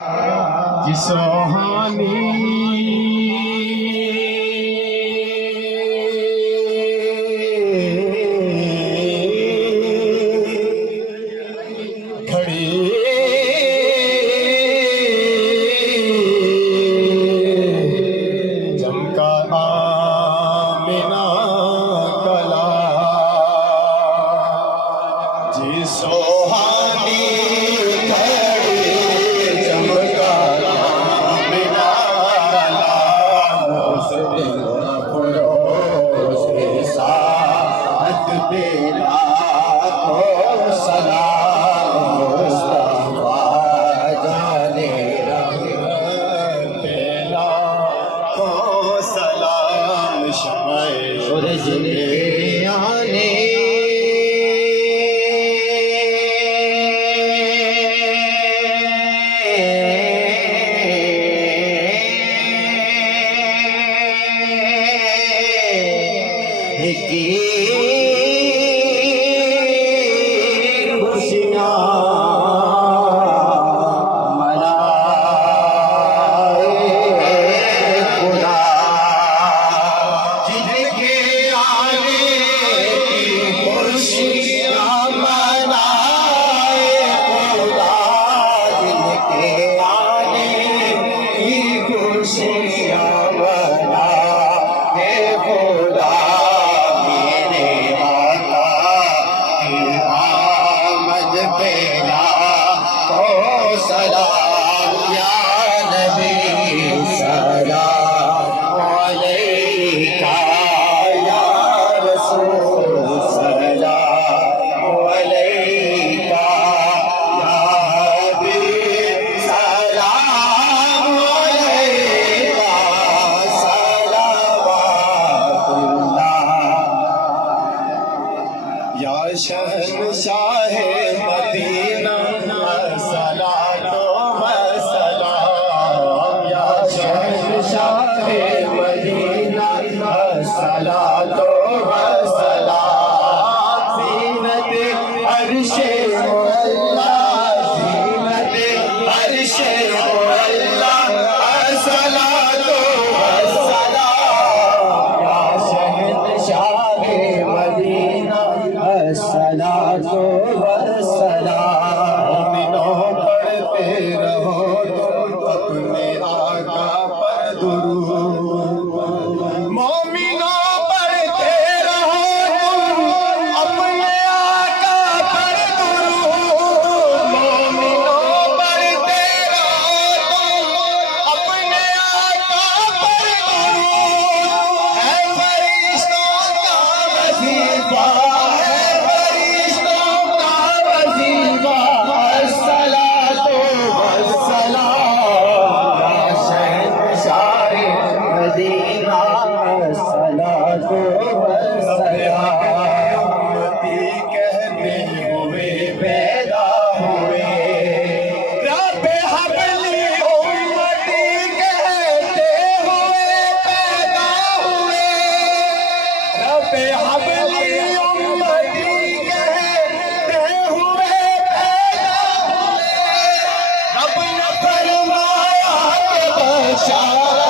कि सुहानी खड़ी चमका आमिना कला जी सुहानी शहंशाह मदीना सलातो वसलाम या शहंशाह मदीना सलातो वसलाम ज़ीनत अर्शे मौला ज़ीनत अर्शे मौला सलातो वसलाम या शहंशाह मदीना सलातो वसलाम मोमिनों पढ़ते रहो तुम अपने आका पर दुरूद मोमिनों पढ़ते रहो तुम अपने आका पर दुरूद मोमिनों पढ़ते रहो तुम अपने आका पर दुरूद है फरिश्तों का वजीफा Shah